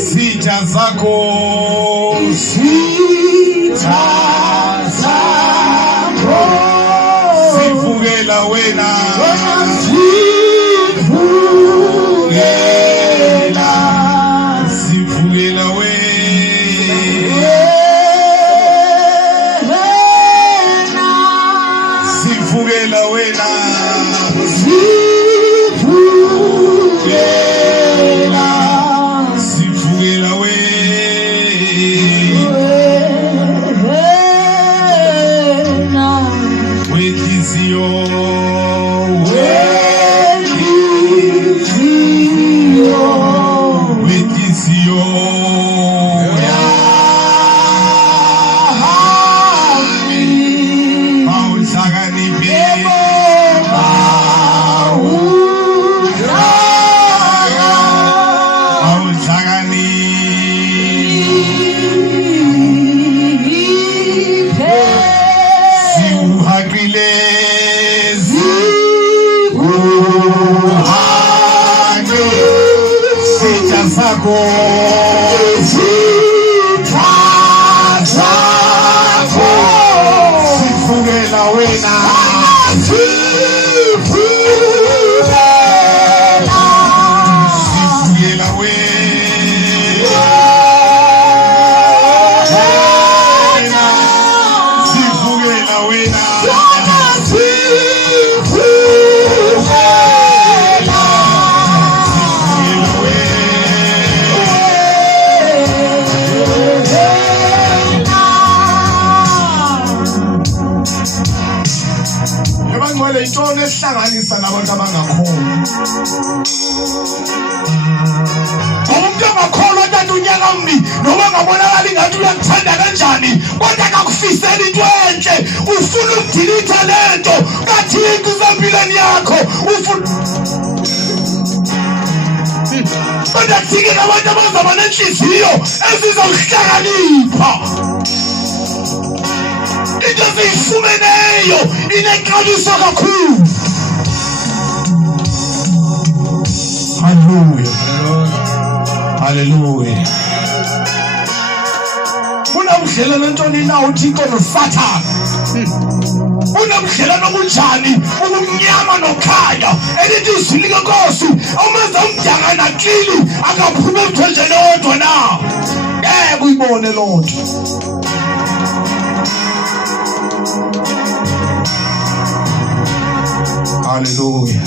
Sita zako sifugela wena sifugela wena sifugela wena sifugela wena intone esihlanganisa nabantu abangakhona umuntu ongakholwa kanti unyaka mbi noma ngabonakala ingathi uyakuthanda kanjani kodwa akakufisela into enhle ufuna ukudilitha lento kathini usempilweni yakho ufuna kodwa thike nabantu abazaba nenhliziyo ezizokuhlakanipha into eziyifumeneyo ineqiniso kakhulu. Hallelujah. Hallelujah. Unamdlelano ntoni na uThixo noSathane? Unamdlelano kunjani ubumnyama nokhanya elithi izwi likaNkosi umenza umdanga naklili akaphuma emthonjeni odwa na. Ngeke uyibone lonto. Hallelujah.